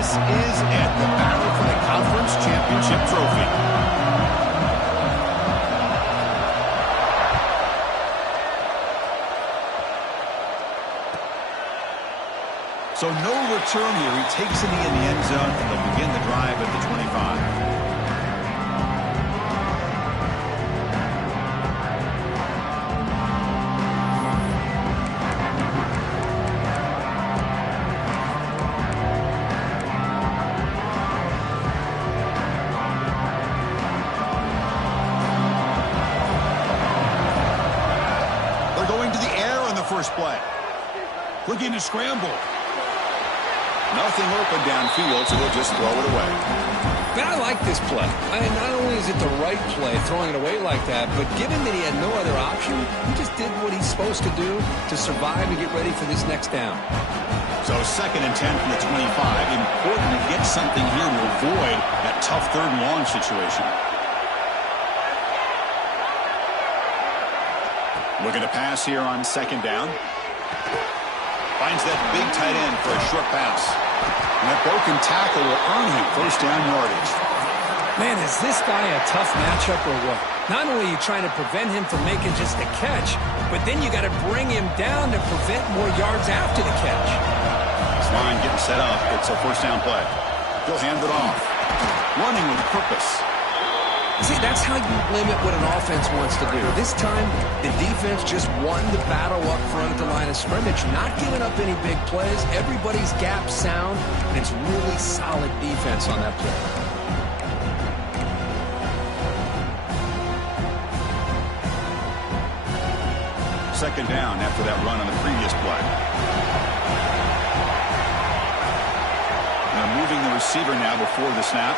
This is it, the battle for the conference championship trophy. So no return here. He takes it in the end zone, and they'll begin the drive at the 25. They're going to the air on the first play. Looking to scramble. Nothing open downfield, so they'll just throw it away. Man, I like this play. Not only is it the right play, throwing it away like that, but given that he had no other option, he just did what he's supposed to do to survive and get ready for this next down. So 2nd and 10 from the 25. Important to get something here to avoid that tough 3rd and long situation. Looking to pass here on 2nd down. Finds that big tight end for a short pass. And that broken tackle will earn him 1st down yardage. Man, is this guy a tough matchup or what? Not only are you trying to prevent him from making just a catch, but then you got to bring him down to prevent more yards after the catch. This line getting set up. It's a 1st down play. He'll hand it off. Running with purpose. See, that's how you limit what an offense wants to do. This time, the defense just won the battle up front at the line of scrimmage, not giving up any big plays. Everybody's gap sound, and it's really solid defense on that play. Second down after that run on the previous play. Now moving the receiver now before the snap.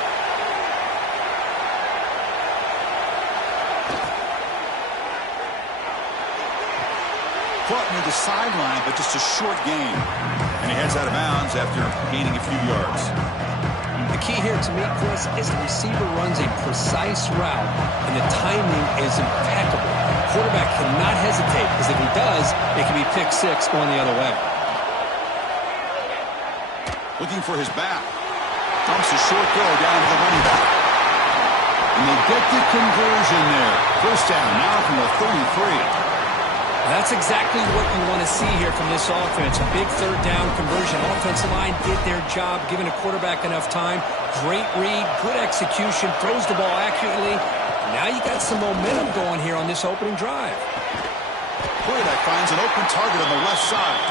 Caught near the sideline, but just a short gain. And he heads out of bounds after gaining a few yards. The key here to me, Chris, is the receiver runs a precise route, and the timing is impeccable. The quarterback cannot hesitate, because if he does, it can be pick 6 going the other way. Looking for his back. Dumps a short throw down to the running back. And they get the conversion there. 1st down now from the 33. That's exactly what you want to see here from this offense. A big 3rd down conversion. Offensive line did their job, giving a quarterback enough time. Great read, good execution, throws the ball accurately. Now you got some momentum going here on this opening drive. Quarterback finds an open target on the left side.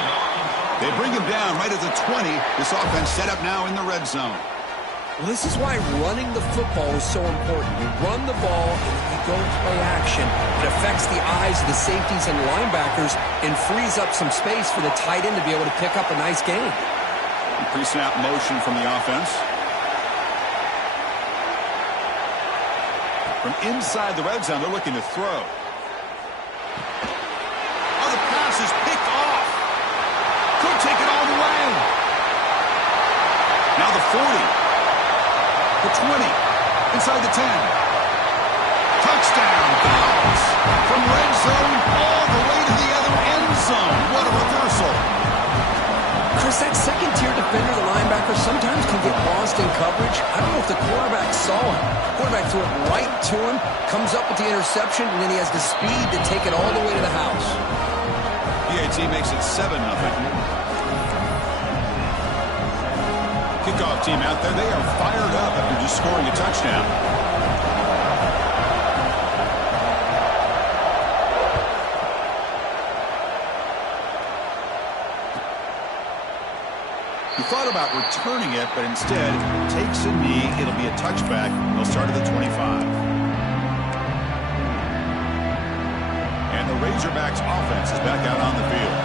They bring him down right at the 20. This offense set up now in the red zone. Well, this is why running the football is so important. You run the ball, and if you don't play action, it affects the eyes of the safeties and linebackers and frees up some space for the tight end to be able to pick up a nice gain. Pre-snap motion from the offense. From inside the red zone, they're looking to throw. Oh, the pass is picked off. Could take it all the way. Now the 40. The 20, inside the 10. Touchdown, Bounce. From red zone all the way to the other end zone. What a reversal. Chris, that second-tier defender, the linebacker, sometimes can get lost in coverage. I don't know if the quarterback saw him. The quarterback threw it right to him, comes up with the interception, and then he has the speed to take it all the way to the house. PAT makes it 7-0. Kickoff team out there. They are fired up after just scoring a touchdown. He thought about returning it, but instead takes a knee. It'll be a touchback. They'll start at the 25. And the Razorbacks offense is back out on the field.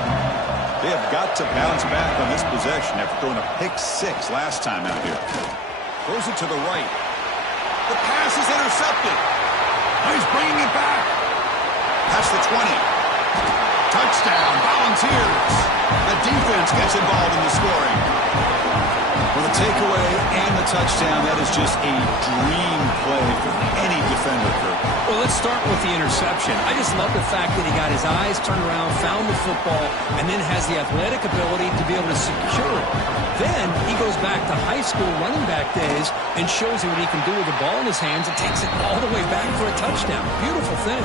They have got to bounce back on this possession after throwing a pick 6 last time out here. Throws it to the right. The pass is intercepted. Oh, he's bringing it back. Past the 20. Touchdown, Volunteers. The defense gets involved in the scoring. With a takeaway and the touchdown, that is just a dream play for any defender, Kirk. Well, let's start with the interception. I just love the fact that he got his eyes turned around, found the football, and then has the athletic ability to be able to secure it. Then he goes goes back to high school running back days and shows you what he can do with the ball in his hands and takes it all the way back for a touchdown. Beautiful thing.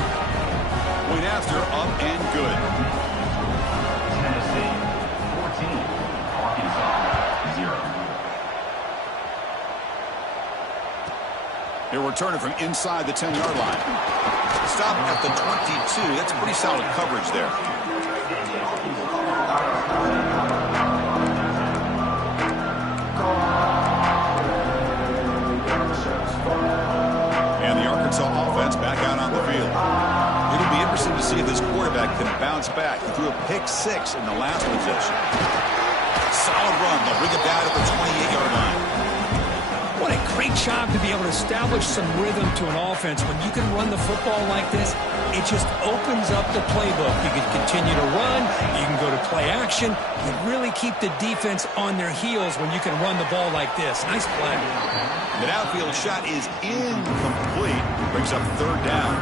Point after, up and good. Tennessee 14, Arkansas 0. They're returning from inside the 10-yard line. Stop at the 22. That's pretty solid coverage there. And the Arkansas offense back out on the field. It'll be interesting to see if this quarterback can bounce back. He threw a pick 6 in the last possession. Solid run. They'll bring it down at the 28-yard line. What a great job to be able to establish some rhythm to an offense. When you can run the football like this, it just opens up the playbook. You can continue to run. You can go to play action. You really keep the defense on their heels when you can run the ball like this. Nice play. The downfield shot is incomplete. Brings up third down.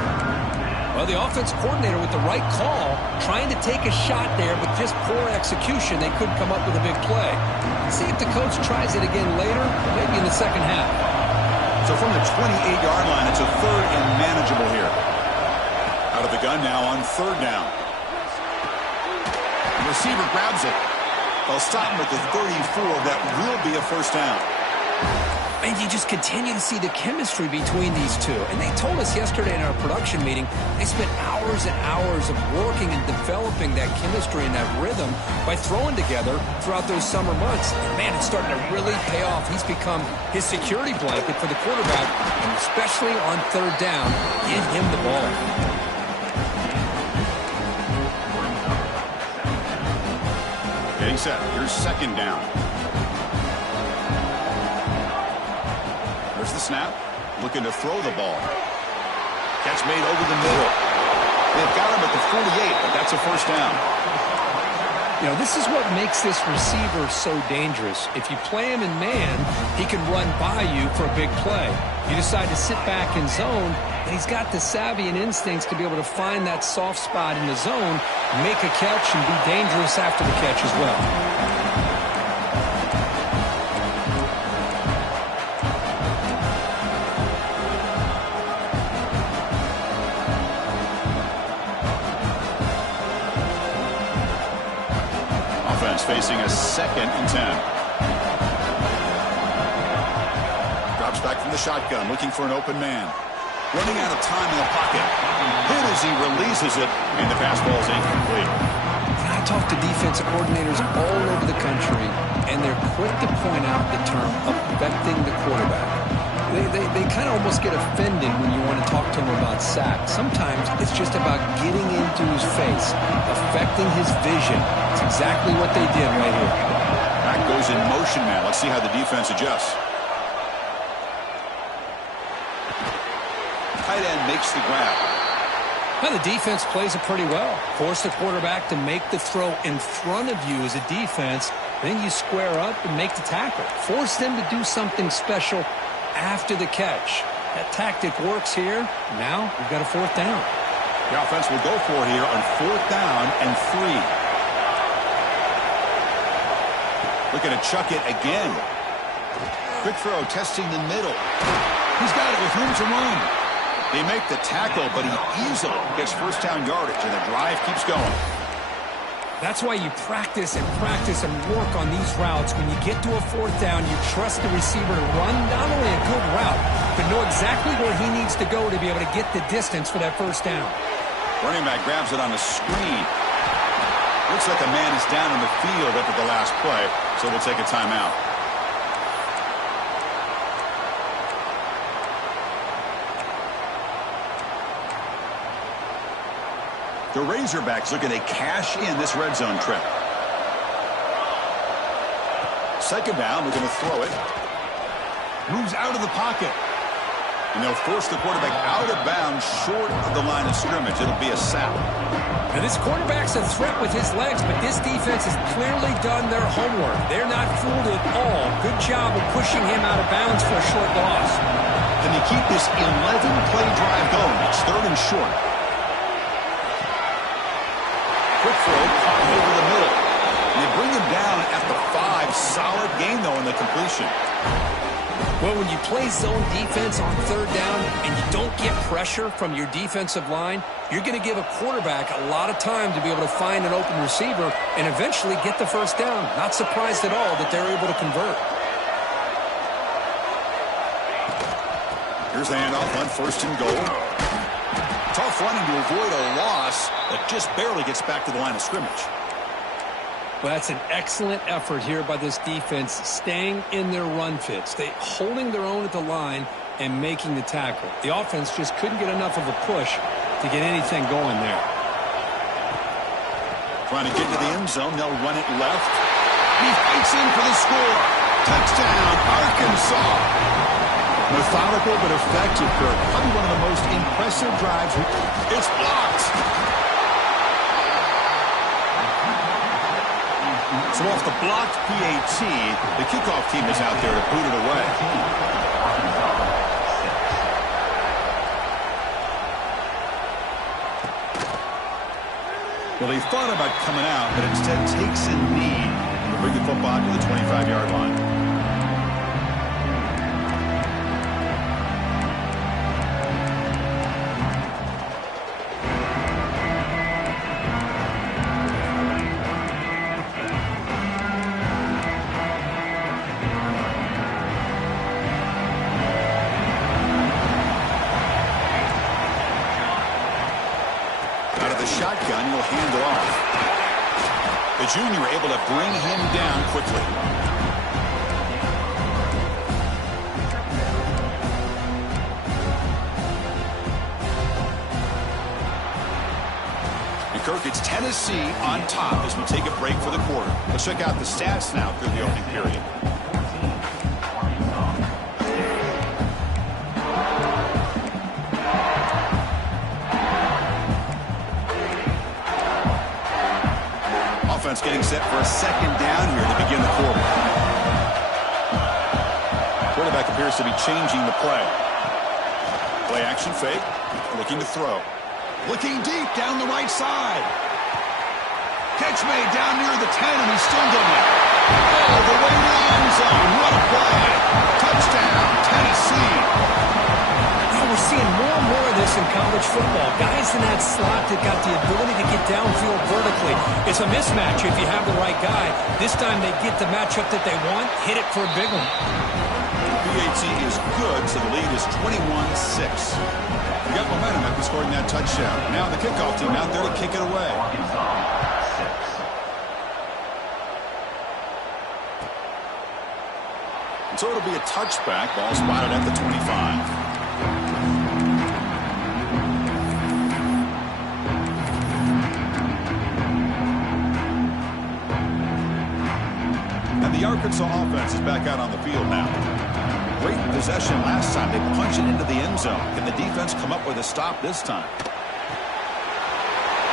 Well, the offense coordinator with the right call, trying to take a shot there, but just poor execution. They couldn't come up with a big play. See if the coach tries it again later, maybe in the second half. So from the 28-yard line, it's a third and manageable here. Out of the gun now on third down. The receiver grabs it. They'll stop him at the 34. That will be a first down. And you just continue to see the chemistry between these two. And they told us yesterday in our production meeting, they spent hours and hours of working and developing that chemistry and that rhythm by throwing together throughout those summer months. And man, it's starting to really pay off. He's become his security blanket for the quarterback, and especially on third down, give him the ball. Getting set. Here's second down. There's the snap. Looking to throw the ball. Catch made over the middle. They've got him at the 48, but that's a first down. You know, this is what makes this receiver so dangerous. If you play him in man, he can run by you for a big play. You decide to sit back in zone, and he's got the savvy and instincts to be able to find that soft spot in the zone, make a catch, and be dangerous after the catch as well. Facing a second and 10. Drops back from the shotgun, looking for an open man. Running out of time in the pocket. Hit as he releases it, and the pass ball is incomplete. I talk to defensive coordinators all over the country, and they're quick to point out the term affecting the quarterback. They kind of almost get offended when you want to talk to them about sacks. Sometimes it's just about getting into his face, affecting his vision. It's exactly what they did right here. Back goes in motion now. Let's see how the defense adjusts. Tight end makes the grab. Well, the defense plays it pretty well. Force the quarterback to make the throw in front of you as a defense. Then you square up and make the tackle. Force them to do something special after the catch. That tactic works here. Now we've got a fourth down. The offense will go for it here on fourth down and 3. Looking to chuck it again. Quick throw, testing the middle. He's got it with room to run. They make the tackle, but he easily gets first down yardage, and the drive keeps going. That's why you practice and work on these routes. When you get to a fourth down, you trust the receiver to run not only a good route, but know exactly where he needs to go to be able to get the distance for that first down. Running back grabs it on the screen. Looks like a man is down in the field after the last play, so we'll take a timeout. The Razorbacks looking to cash in this red zone trip. Second down, we're going to throw it. Moves out of the pocket. And they'll force the quarterback out of bounds short of the line of scrimmage. It'll be a sack. And this quarterback's a threat with his legs, but this defense has clearly done their homework. They're not fooled at all. Good job of pushing him out of bounds for a short loss. Can you keep this 11-play drive going? It's third and short. Quick throw, caught over the middle. And they bring it him down at the 5. Solid gain, though, in the completion. Well, when you play zone defense on third down and you don't get pressure from your defensive line, you're going to give a quarterback a lot of time to be able to find an open receiver and eventually get the first down. Not surprised at all that they're able to convert. Here's the handoff on 1st and goal. Tough running to avoid a loss that just barely gets back to the line of scrimmage. Well, that's an excellent effort here by this defense, staying in their run fits. They holding their own at the line and making the tackle. The offense just couldn't get enough of a push to get anything going there. Trying to get into the end zone. They'll run it left. He fights in for the score. Touchdown, Arkansas. Methodical but effective, Kirk. Probably one of the most impressive drives. It's blocked. So off the blocked PAT, the kickoff team is out there to boot it away. Well, they thought about coming out, but instead takes a knee to bring the football to the 25-yard line. Shotgun, he'll hand it off. The junior able to bring him down quickly. And Kirk, it's Tennessee on top as we take a break for the quarter. Let's check out the stats now through the opening period. Offense getting set for a 2nd down here to begin the quarter. Quarterback appears to be changing the play. Play action fake. Looking to throw. Looking deep down the right side. Catch made down near the 10, and he's still going. All the way to the end zone. What a play. Touchdown, Tennessee. We're seeing more and more of this in college football. Guys in that slot that got the ability to get downfield vertically. It's a mismatch if you have the right guy. This time they get the matchup that they want, hit it for a big one. PAT is good, so the lead is 21-6. We got momentum after scoring that touchdown. Now the kickoff team out there to kick it away. And so it'll be a touchback. Ball spotted at the 25. The Arkansas offense is back out on the field now. Great possession last time. They punch it into the end zone. Can the defense come up with a stop this time?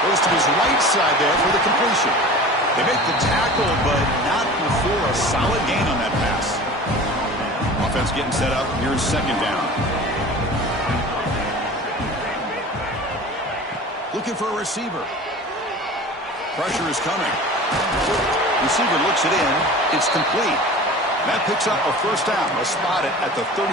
Goes to his right side there for the completion. They make the tackle, but not before a solid gain on that pass. Offense getting set up. Here's 2nd down. Looking for a receiver. Pressure is coming. Receiver looks it in. It's complete. That picks up a 1st down. A spot it at the 39.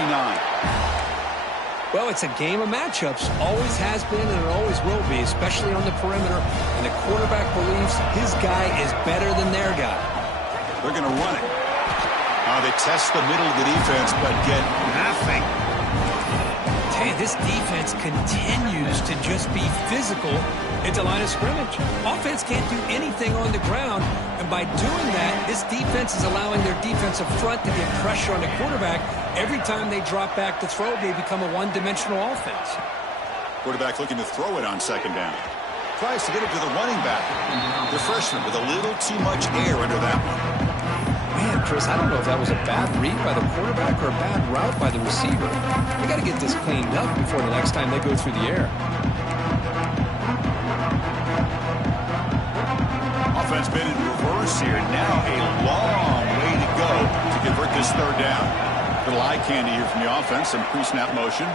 Well, it's a game of matchups. Always has been and it always will be, especially on the perimeter. And the quarterback believes his guy is better than their guy. They're going to run it. They test the middle of the defense, but get nothing. Hey, this defense continues to just be physical at the line of scrimmage. Offense can't do anything on the ground, and by doing that, this defense is allowing their defensive front to get pressure on the quarterback. Every time they drop back to throw, they become a one-dimensional offense. Quarterback looking to throw it on 2nd down. Tries to get it to the running back. The freshman with a little too much air under that one. Man, Chris, I don't know if that was a bad read by the quarterback or a bad route by the receiver. They got to get this cleaned up before the next time they go through the air. Offense been in reverse here. Now a long way to go to convert this 3rd down. Little eye candy here from the offense. Some pre-snap motion.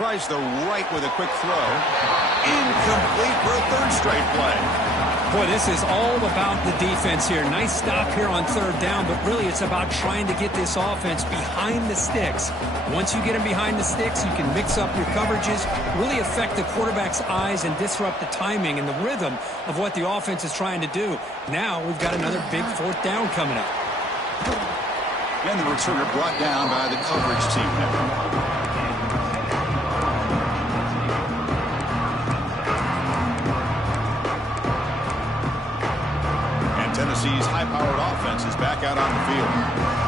Tries the right with a quick throw. Incomplete for a 3rd straight play. Boy, this is all about the defense here. Nice stop here on third down, but really it's about trying to get this offense behind the sticks. Once you get them behind the sticks, you can mix up your coverages, really affect the quarterback's eyes and disrupt the timing and the rhythm of what the offense is trying to do. Now we've got another big fourth down coming up. And the returner brought down by the coverage team there. Tennessee's high-powered offense is back out on the field.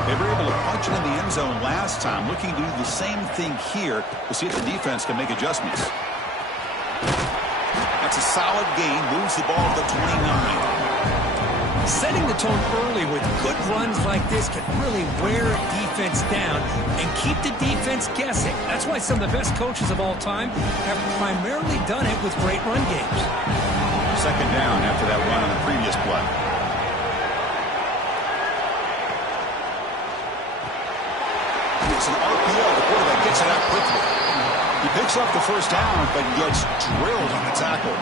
They were able to punch it in the end zone last time, looking to do the same thing here to see if the defense can make adjustments. That's a solid gain, moves the ball to the 29. Setting the tone early with good runs like this can really wear a defense down and keep the defense guessing. That's why some of the best coaches of all time have primarily done it with great run games. Second down after that run on the previous play. It's an RPO. The quarterback gets it out quickly. He picks up the first down, but gets drilled on the tackle.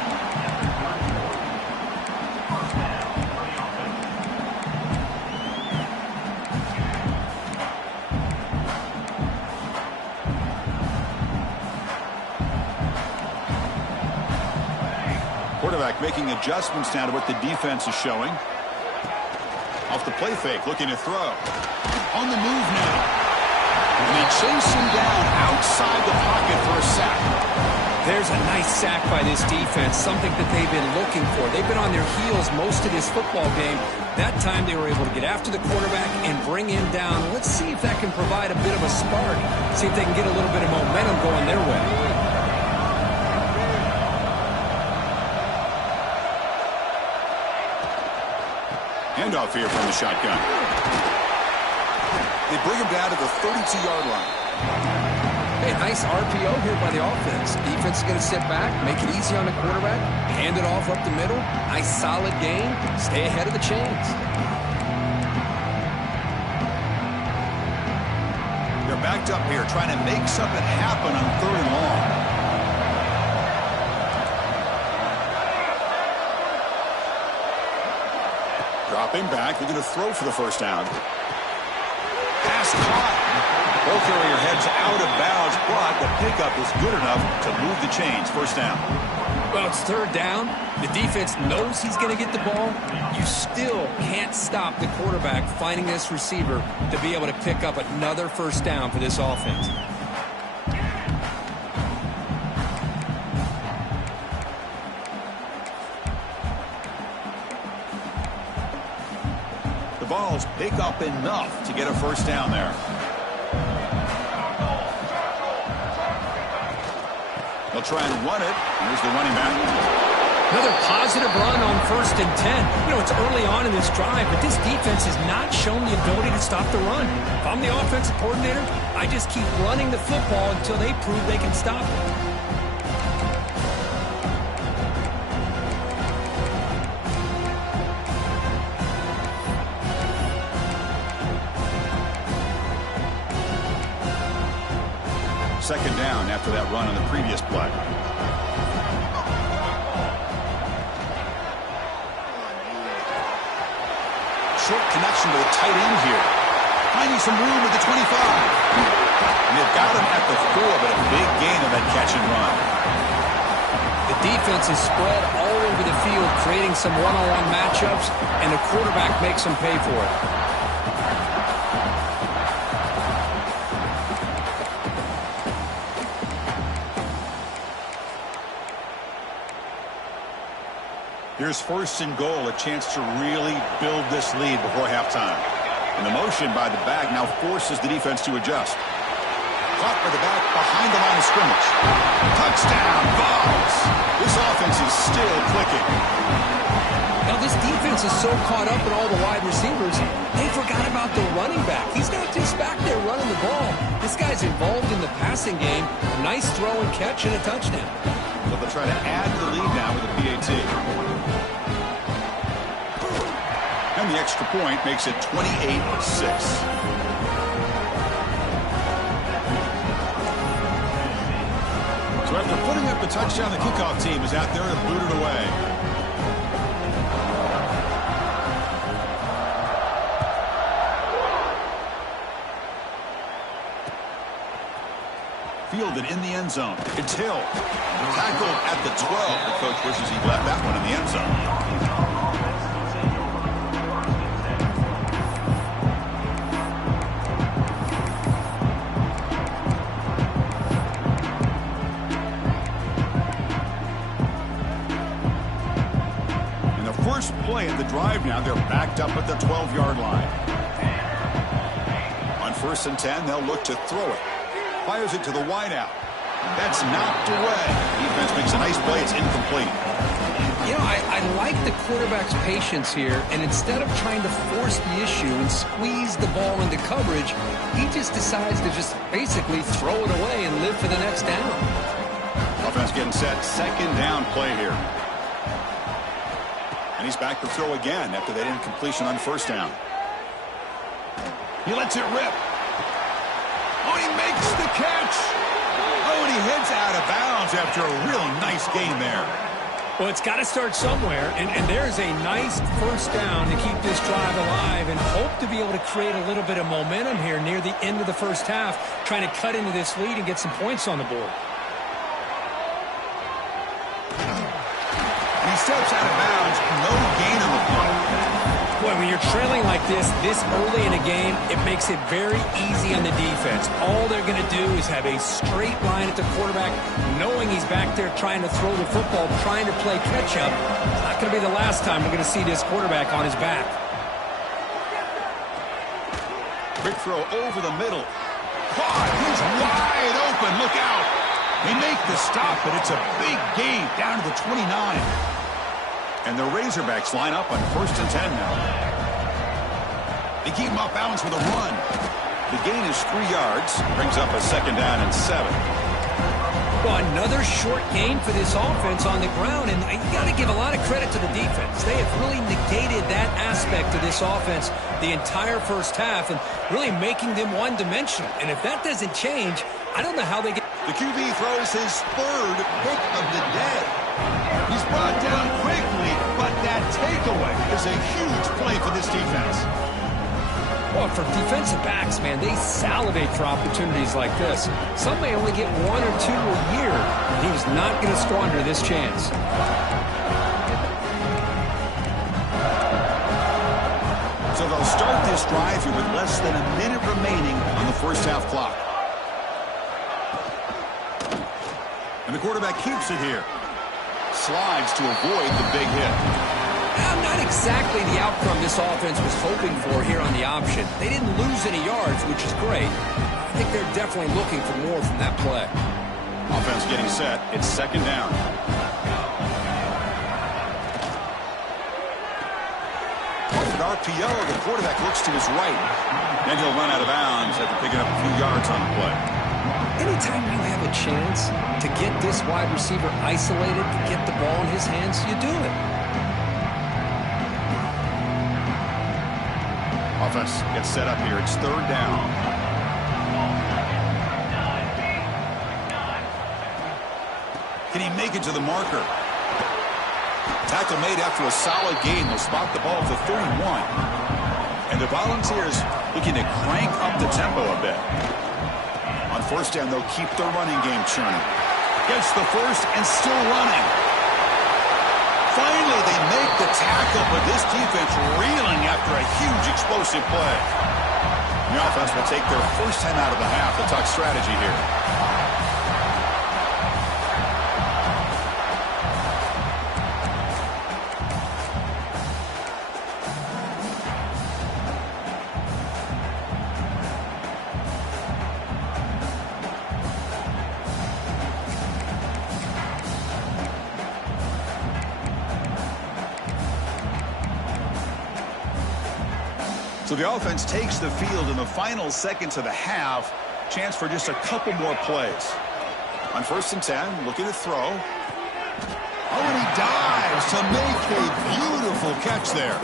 Quarterback making adjustments now to what the defense is showing. Off the play fake, looking to throw. On the move now. And they chase him down outside the pocket for a sack. There's a nice sack by this defense, something that they've been looking for. They've been on their heels most of this football game. That time they were able to get after the quarterback and bring him down. Let's see if that can provide a bit of a spark. See if they can get a little bit of momentum going their way. Handoff here from the shotgun. They bring him down to the 32-yard line. Hey, nice RPO here by the offense. Defense is going to sit back, make it easy on the quarterback, hand it off up the middle. Nice solid gain. Stay ahead of the chains. They're backed up here trying to make something happen on third and long. Dropping back, they're going to throw for the first down. Pass caught. Ball carrier heads out of bounds, but the pickup is good enough to move the chains. First down. Well, it's third down. The defense knows he's going to get the ball. You still can't stop the quarterback finding this receiver to be able to pick up another first down for this offense. The balls pick up enough to get a first down there. They'll try and run it. Here's the running back. Another positive run on 1st and 10. You know, it's early on in this drive, but this defense has not shown the ability to stop the run. If I'm the offensive coordinator, I just keep running the football until they prove they can stop it. Second down after that run on the previous play. Short connection to the tight end here. Finding some room at the 25. And they've got him at the 4, but a big gain on that catch and run. The defense is spread all over the field, creating some one-on-one matchups, and the quarterback makes them pay for it. Here's 1st and goal, a chance to really build this lead before halftime. And the motion by the back now forces the defense to adjust. Caught by the back behind the line of scrimmage. Touchdown, Vols! This offense is still clicking. Now this defense is so caught up in all the wide receivers, they forgot about the running back. He's not just back there running the ball. This guy's involved in the passing game. A nice throw and catch and a touchdown. So they'll try to add to the lead now with a PAT. And the extra point makes it 28-6. So after putting up the touchdown, the kickoff team is out there to boot it away. fielded in the end zone. It's Hill. Tackled at the 12. The coach wishes he left that one in the end zone. First play of the drive now, they're backed up at the 12-yard line. On 1st and 10, they'll look to throw it. Fires it to the wideout. That's knocked away. Defense makes a nice play. It's incomplete. You know, I like the quarterback's patience here, and instead of trying to force the issue and squeeze the ball into coverage, he just decides to just basically throw it away and live for the next down. Offense getting set. 2nd down play here. And he's back to throw again after that incompletion on 1st down. He lets it rip. Oh, he makes the catch. Oh, and he heads out of bounds after a real nice game there. Well, it's got to start somewhere, and there's a nice 1st down to keep this drive alive and hope to be able to create a little bit of momentum here near the end of the 1st half, trying to cut into this lead and get some points on the board. He steps out of bounds. No gain on the play. Boy, when you're trailing like this early in a game, it makes it very easy on the defense. All they're going to do is have a straight line at the quarterback, knowing he's back there trying to throw the football, trying to play catch-up. It's not going to be the last time we're going to see this quarterback on his back. Quick throw over the middle. Caught. He's wide open. Look out. They make the stop, but it's a big gain down to the 29. And the Razorbacks line up on 1st and 10 now. They keep him off balance with a run. The gain is 3 yards. Brings up a 2nd down and 7. Well, another short gain for this offense on the ground, and you got to give a lot of credit to the defense. They have really negated that aspect of this offense the entire 1st half and really making them one-dimensional. And if that doesn't change, I don't know how they get... The QB throws his 3rd pick of the day. He's brought down quickly, but that takeaway is a huge play for this defense. Well, for defensive backs, man, they salivate for opportunities like this. Some may only get 1 or 2 a year. He was not going to squander this chance. So they'll start this drive here with less than a minute remaining on the 1st half clock. And the quarterback keeps it here. Slides to avoid the big hit. Not exactly the outcome this offense was hoping for here on the option. They didn't lose any yards, which is great. I think they're definitely looking for more from that play. Offense getting set. It's 2nd down. With RPO, the quarterback looks to his right. Then he'll run out of bounds after picking up a few yards on the play. Anytime you have a chance to get this wide receiver isolated, to get the ball in his hands, you do it. Offense gets set up here. It's 3rd down. Can he make it to the marker? Tackle made after a solid gain. They'll spot the ball at the 31. And the Volunteers looking to crank up the tempo a bit. On 1st down, they'll keep their running game churning. Gets the 1st and still running. Finally, they make the tackle, but this defense reeling after a huge explosive play. The offense will take their 1st time out of the half to talk strategy here. So the offense takes the field in the final seconds of the half. Chance for just a couple more plays. On 1st and 10, looking to throw. Oh, and he dives to make a beautiful catch there.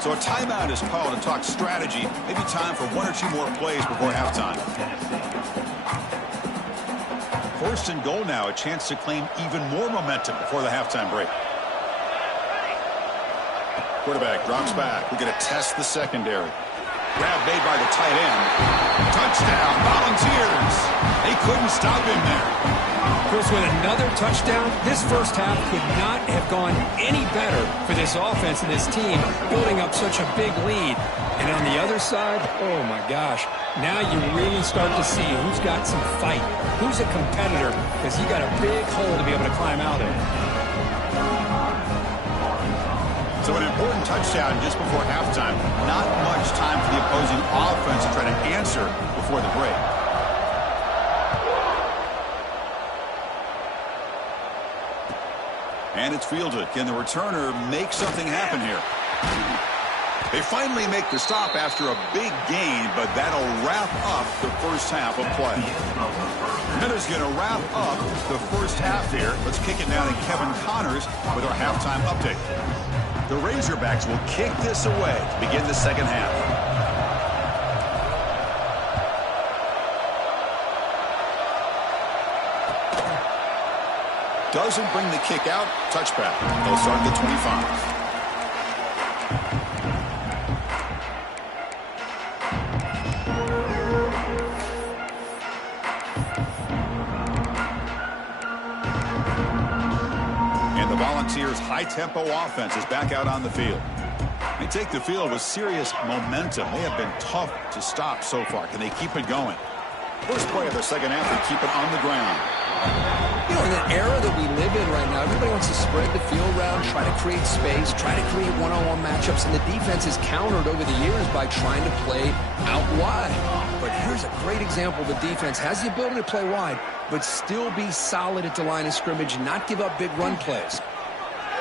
So a timeout is called to talk strategy. Maybe time for 1 or 2 more plays before halftime. 1st and goal now, a chance to claim even more momentum before the halftime break. Quarterback drops back. We're going to test the secondary. Grab made by the tight end. touchdown, Volunteers. They couldn't stop him there. Chris, with another touchdown, this first half could not have gone any better for this offense and this team, building up such a big lead. And on the other side, oh my gosh, now you really start to see who's got some fight, who's a competitor, because you got a big hole to be able to climb out of. So an important touchdown just before halftime. Not much time for the opposing offense to try to answer before the break. And it's fielded. Can the returner make something happen here? They finally make the stop after a big gain, but that'll wrap up the first half of play. Miller's going to wrap up the first half here. Let's kick it down to Kevin Connors with our halftime update. The Razorbacks will kick this away to begin the second half. Doesn't bring the kick out. Touchback. They'll start at the 25. And the Volunteers' high-tempo offense is back out on the field. They take the field with serious momentum. They have been tough to stop so far. Can they keep it going? First play of the second half, they keep it on the ground. You know, in the era that we live in right now, everybody wants to spread the field around, try to create space, try to create one-on-one matchups, and the defense is countered over the years by trying to play out wide. But here's a great example. The defense has the ability to play wide, but still be solid at the line of scrimmage, not give up big run plays.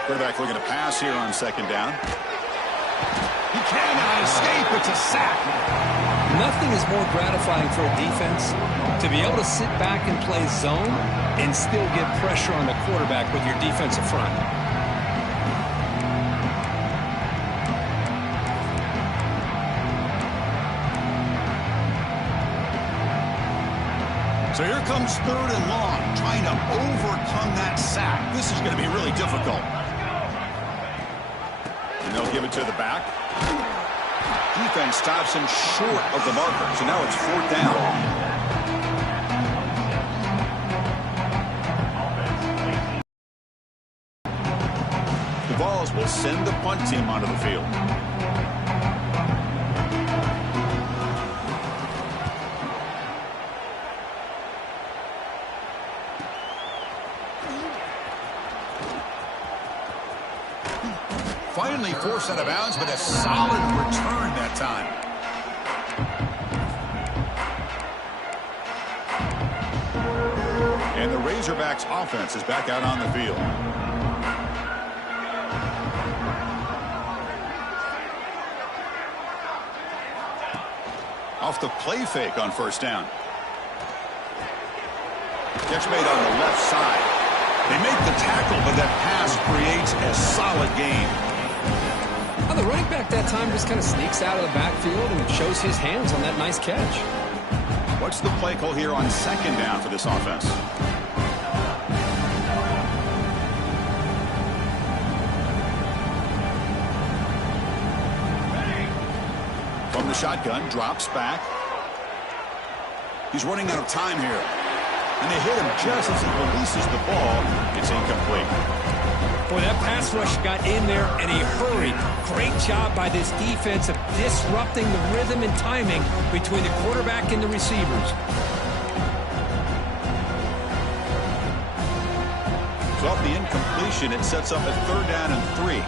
Quarterback looking to pass here on second down. He cannot escape. It's a sack. Nothing is more gratifying for a defense to be able to sit back and play zone and still get pressure on the quarterback with your defensive front. So here comes third and long, trying to overcome that sack. This is going to be really difficult. And they'll give it to the back. Defense stops him short of the marker, so now it's fourth down. The Vols will send the punt team onto the field. Finally forced out of bounds, but a solid return that time. And the Razorbacks offense is back out on the field. Off the play fake on first down. Catch made on the left side. They make the tackle, but that pass creates a solid gain. Well, the running back that time just kind of sneaks out of the backfield and shows his hands on that nice catch. What's the play call here on second down for this offense? From the shotgun, drops back. He's running out of time here. And they hit him just as he releases the ball. It's incomplete. Boy, that pass rush got in there in a hurry. Great job by this defense of disrupting the rhythm and timing between the quarterback and the receivers. So off the incompletion, it sets up a third down and 3.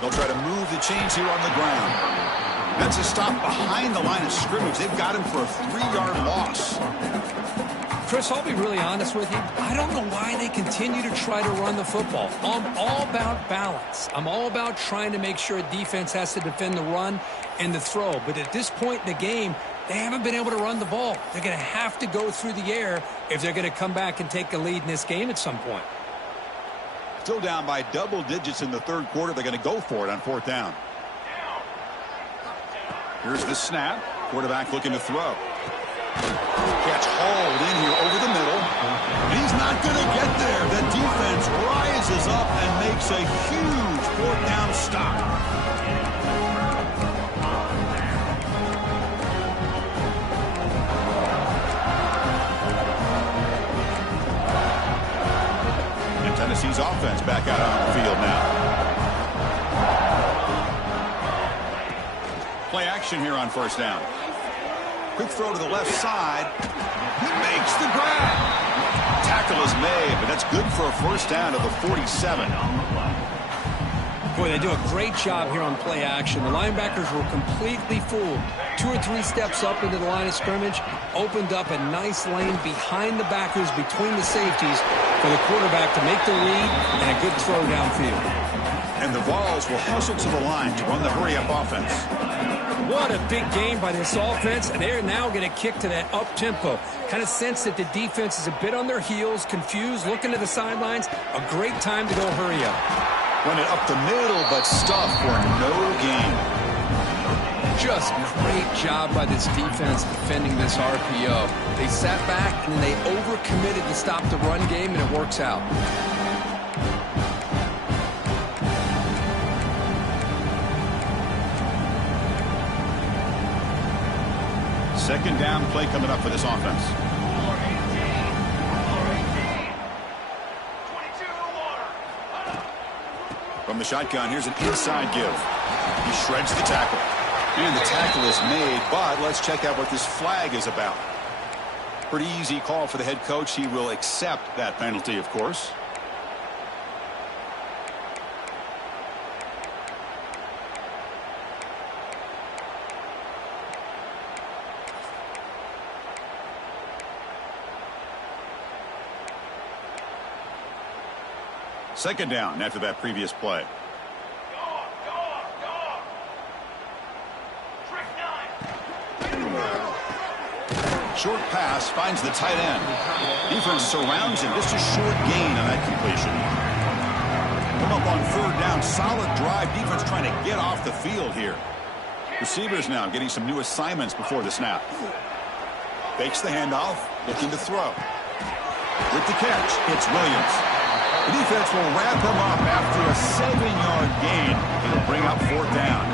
They'll try to move the chains here on the ground. That's a stop behind the line of scrimmage. They've got him for a 3-yard loss. Chris, I'll be really honest with you. I don't know why they continue to try to run the football. I'm all about balance. I'm all about trying to make sure a defense has to defend the run and the throw. But at this point in the game, they haven't been able to run the ball. They're going to have to go through the air if they're going to come back and take a lead in this game at some point. Still down by double digits in the third quarter. They're going to go for it on fourth down. Here's the snap. Quarterback looking to throw. Catch hauled in here over the middle. And he's not going It's a huge fourth down stop. And Tennessee's offense back out on the field now. Play action here on first down. Quick throw to the left side. He makes the grab. Tackle is made, but that's good for a first down to the 47. Boy, they do a great job here on play action. The linebackers were completely fooled. 2 or 3 steps up into the line of scrimmage, opened up a nice lane behind the backers, between the safeties, for the quarterback to make the read and a good throw downfield. And the Vols will hustle to the line to run the hurry-up offense. What a big game by this offense, and they're now going to kick to that up-tempo. Kind of sense that the defense is a bit on their heels, confused, looking to the sidelines. A great time to go hurry up. Run it up the middle, but stuff for no gain. Just great job by this defense defending this RPO. They sat back, and then they overcommitted to stop the run game, and it works out. Second down play coming up for this offense. From the shotgun, here's an inside give. He shreds the tackle. And the tackle is made, but let's check out what this flag is about. Pretty easy call for the head coach. He will accept that penalty, of course. Second down after that previous play. Short pass finds the tight end. Defense surrounds him. Just a short gain on that completion. Come up on third down. Solid drive. Defense trying to get off the field here. Receivers now getting some new assignments before the snap. Fakes the handoff. Looking to throw. With the catch, it's Williams. The defense will wrap him up after a 7-yard gain. It'll bring up fourth down.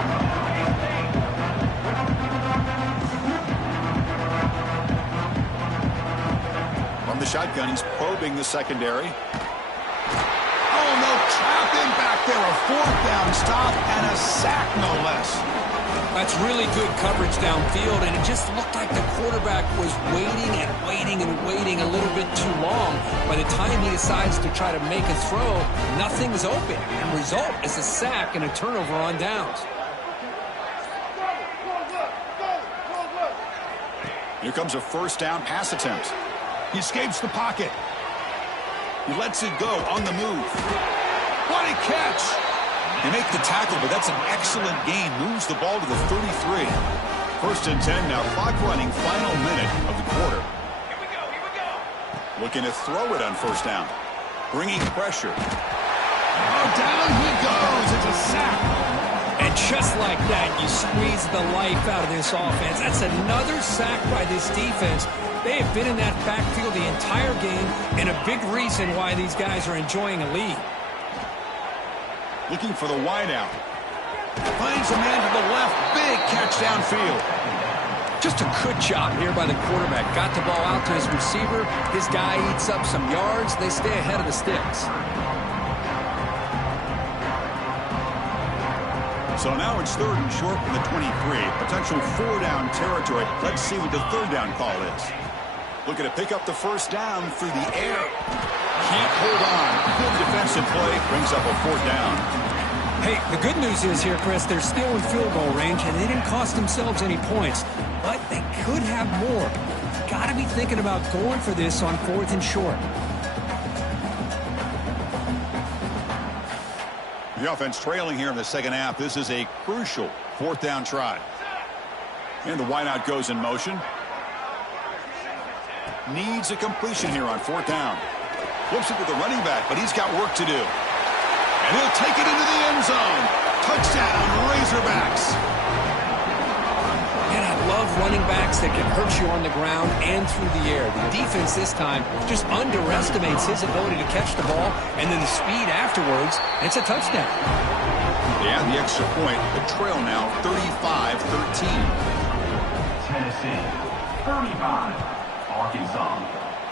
From the shotgun, he's probing the secondary. Oh, no, trap him back there. A fourth down stop and a sack, no less. That's really good coverage downfield, and it just looked like the quarterback was waiting and waiting and waiting a little bit too long. By the time he decides to try to make a throw, nothing's open. And result is a sack and a turnover on downs. Here comes a first down pass attempt. He escapes the pocket. He lets it go on the move. What a catch! They make the tackle, but that's an excellent gain. Moves the ball to the 33. First and 10 now. Clock running. Final minute of the quarter. Here we go. Looking to throw it on first down. Bringing pressure. Oh, down he goes. It's a sack. And just like that, you squeeze the life out of this offense. That's another sack by this defense. They have been in that backfield the entire game, and a big reason why these guys are enjoying a lead. Looking for the wideout. Finds a man to the left. Big catch downfield. Just a good job here by the quarterback. Got the ball out to his receiver. His guy eats up some yards. They stay ahead of the sticks. So now it's third and short from the 23. Potential four-down territory. Let's see what the third down call is. Looking to pick up the first down through the air. Can't hold on. Good defensive play. Brings up a fourth down. Hey, the good news is here, Chris, they're still in field goal range, and they didn't cost themselves any points. But they could have more. Got to be thinking about going for this on fourth and short. The offense trailing here in the second half. This is a crucial fourth down try. And the wideout goes in motion. Needs a completion here on fourth down. Flips it to the running back, but he's got work to do. And he'll take it into the end zone. Touchdown, Razorbacks. And I love running backs that can hurt you on the ground and through the air. The defense this time just underestimates his ability to catch the ball, and then the speed afterwards, it's a touchdown. They add the extra point. The trail now 35-13. Tennessee 35, Arkansas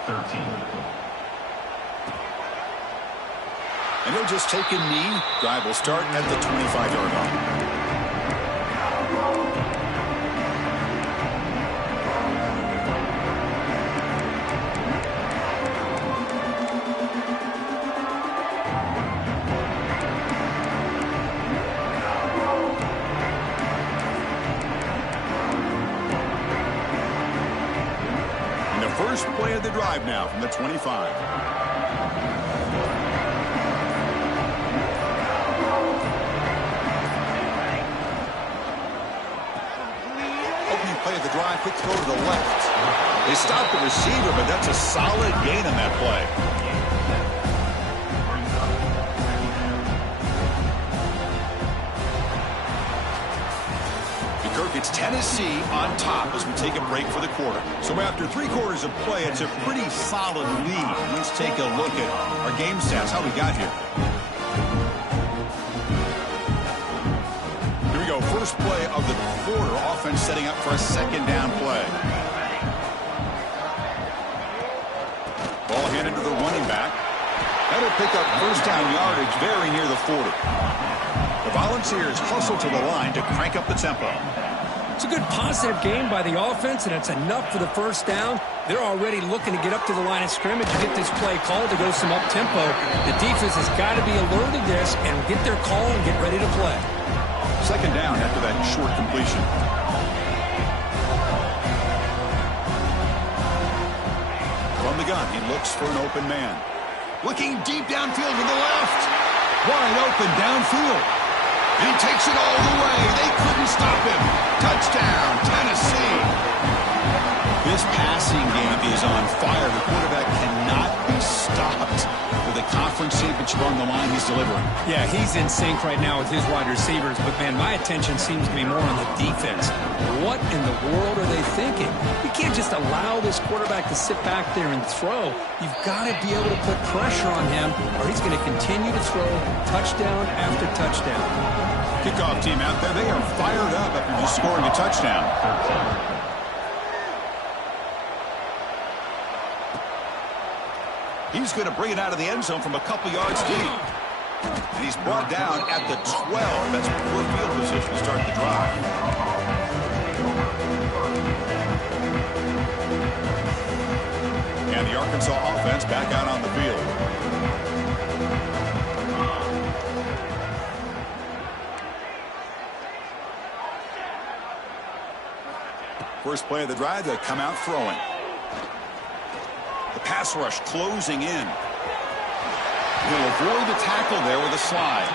13. And he'll just take a knee. Drive will start at the 25-yard line. First play of the drive now from the 25. Opening play of the drive, quick throw to the left. They stopped the receiver, but that's a solid gain on that play. It's Tennessee on top as we take a break for the quarter. So after 3 quarters of play, it's a pretty solid lead. Let's take a look at our game stats, how we got here. Here we go, first play of the quarter. Offense setting up for a second down play. Ball handed to the running back. That'll pick up first down yardage very near the 40. The Volunteers hustle to the line to crank up the tempo. It's a good positive game by the offense, and it's enough for the first down. They're already looking to get up to the line of scrimmage and get this play called to go some up-tempo. The defense has got to be alert of this and get their call and get ready to play. Second down after that short completion. From the gun, he looks for an open man. Looking deep downfield to the left. Wide open downfield. And he takes it all the way. They couldn't stop him. Touchdown, Tennessee. This passing game is on fire. The quarterback cannot be stopped with a conference championship on the line he's delivering. Yeah, he's in sync right now with his wide receivers. But, man, my attention seems to be more on the defense. What in the world are they thinking? You can't just allow this quarterback to sit back there and throw. You've got to be able to put pressure on him, or he's going to continue to throw touchdown after touchdown. Kickoff team out there, they are fired up after just scoring a touchdown. He's going to bring it out of the end zone from a couple yards deep. And he's brought down at the 12. That's poor field position to start the drive. And the Arkansas offense back out on the field. First play of the drive, they come out throwing. The pass rush closing in. He'll avoid the tackle there with a slide.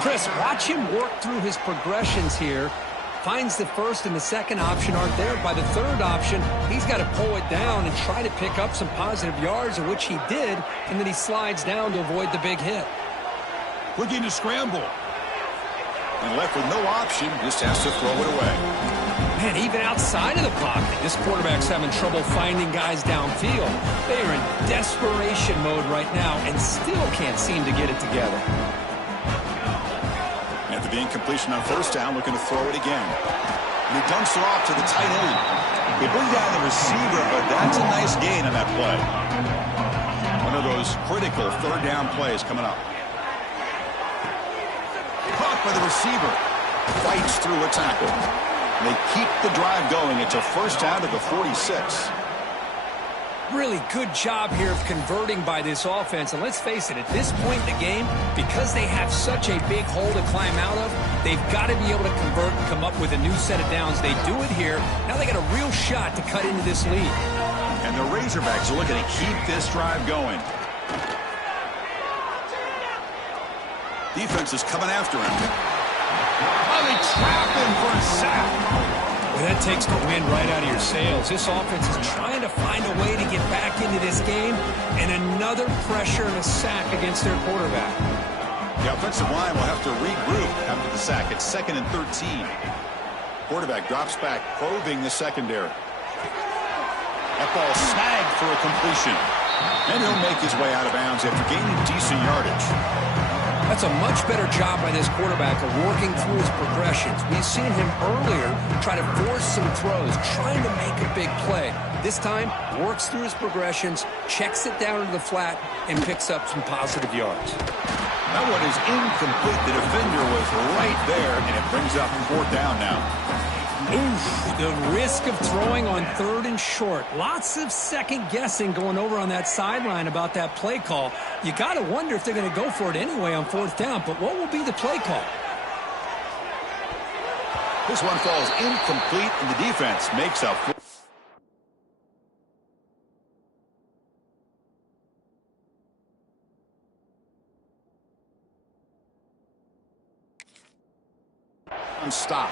Chris, watch him work through his progressions here. Finds the first and the second option aren't there. By the third option, he's got to pull it down and try to pick up some positive yards, of which he did, and then he slides down to avoid the big hit. Looking to scramble. And left with no option, just has to throw it away. Man, even outside of the pocket, this quarterback's having trouble finding guys downfield. They are in desperation mode right now and still can't seem to get it together. After the incompletion on first down, looking to throw it again. And he dumps it off to the tight end. They bring down the receiver, but that's a nice gain on that play. One of those critical third down plays coming up. Caught by the receiver. Fights through a tackle. They keep the drive going. It's a first down to the 46. Really good job here of converting by this offense. And let's face it, at this point in the game, because they have such a big hole to climb out of, they've got to be able to convert and come up with a new set of downs. They do it here. Now they got a real shot to cut into this lead. And the Razorbacks are looking to keep this drive going. Defense is coming after him. Oh, they trap him for a sack. Well, that takes the wind right out of your sails. This offense is trying to find a way to get back into this game, and another pressure and a sack against their quarterback. The offensive line will have to regroup after the sack. It's 2nd and 13. Quarterback drops back, probing the secondary. That ball snagged for a completion. And he'll make his way out of bounds after gaining decent yardage. That's a much better job by this quarterback of working through his progressions. We've seen him earlier try to force some throws, trying to make a big play. This time, works through his progressions, checks it down into the flat, and picks up some positive yards. That one is incomplete. The defender was right there, and it brings up 4th down now. Oof, the risk of throwing on 3rd and short. Lots of second guessing going over on that sideline about that play call. You got to wonder if they're going to go for it anyway on 4th down, but what will be the play call? This one falls incomplete, and the defense makes up for stop.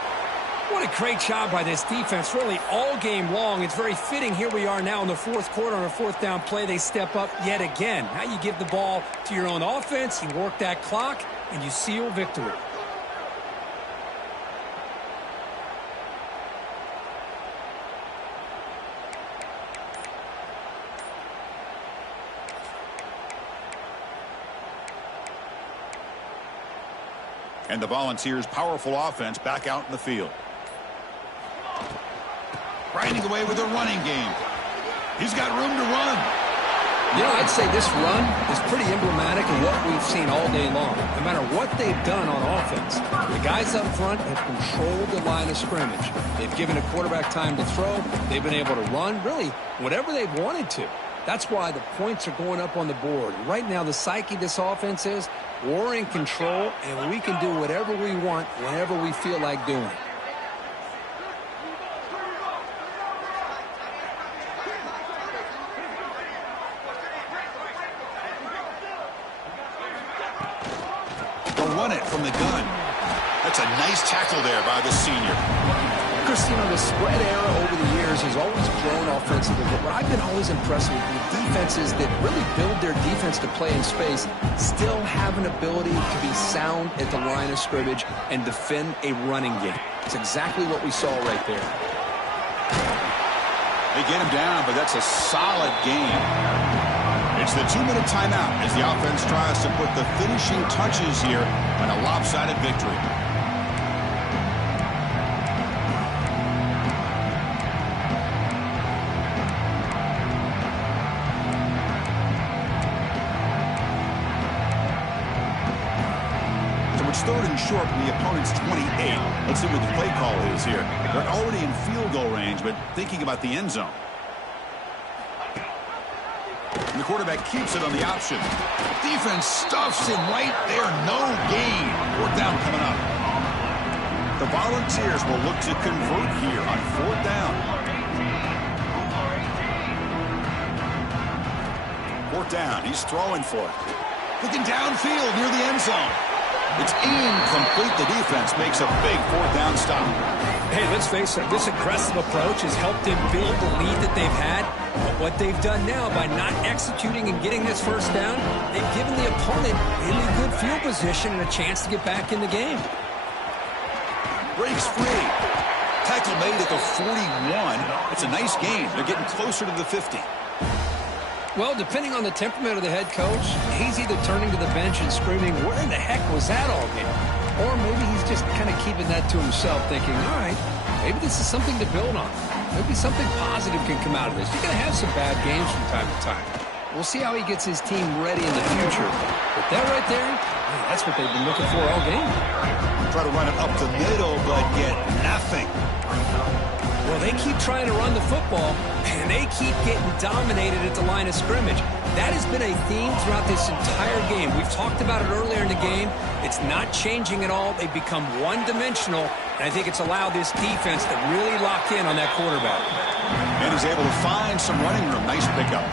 What a great job by this defense, really all game long. It's very fitting. Here we are now in the 4th quarter on a 4th down play. They step up yet again. Now you give the ball to your own offense, you work that clock, and you seal victory. And the Volunteers' powerful offense back out in the field. Grinding away with a running game. He's got room to run. You know, I'd say this run is pretty emblematic of what we've seen all day long. No matter what they've done on offense, the guys up front have controlled the line of scrimmage. They've given a quarterback time to throw. They've been able to run, really, whatever they've wanted to. That's why the points are going up on the board. Right now, the psyche of this offense is we're in control, and we can do whatever we want whenever we feel like doing it. They'll run it from the gun. That's a nice tackle there by the senior. Chris, you know, the spread era over the years has always grown offensively, but what I've been always impressed with the defenses that really build their defense to play in space still have an ability to be sound at the line of scrimmage and defend a running game. It's exactly what we saw right there. They get him down, but that's a solid game. It's the 2-minute timeout as the offense tries to put the finishing touches here on a lopsided victory. So it's 3rd and short from the opponent's 28. Let's see what the play call is here. They're already in field goal range, but thinking about the end zone. And the quarterback keeps it on the option. Defense stuffs him right there. No gain. 4th down coming up. The Volunteers will look to convert here on 4th down. 4th down. He's throwing for it. Looking downfield near the end zone. It's incomplete. The defense makes a big 4th down stop. Hey, let's face it, this aggressive approach has helped them build the lead that they've had. But what they've done now by not executing and getting this 1st down, they've given the opponent really good field position and a chance to get back in the game. Breaks free. Tackle made at the 41. It's a nice gain. They're getting closer to the 50. Well, depending on the temperament of the head coach, he's either turning to the bench and screaming, where in the heck was that all game? Or maybe he's just kind of keeping that to himself, thinking, all right, maybe this is something to build on. Maybe something positive can come out of this. You're going to have some bad games from time to time. We'll see how he gets his team ready in the future. But that right there, man, that's what they've been looking for all game. Try to run it up the middle, but get nothing. Well, they keep trying to run the football, and they keep getting dominated at the line of scrimmage. That has been a theme throughout this entire game. We've talked about it earlier in the game. It's not changing at all. They've become one-dimensional, and I think it's allowed this defense to really lock in on that quarterback. And he's able to find some running room. Nice pickup.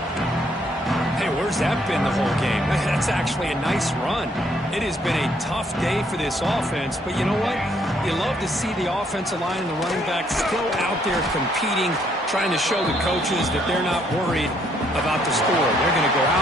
Hey, where's that been the whole game? That's actually a nice run. It has been a tough day for this offense, but you know what? You love to see the offensive line and the running back still out there competing, trying to show the coaches that they're not worried about the score. They're going to go out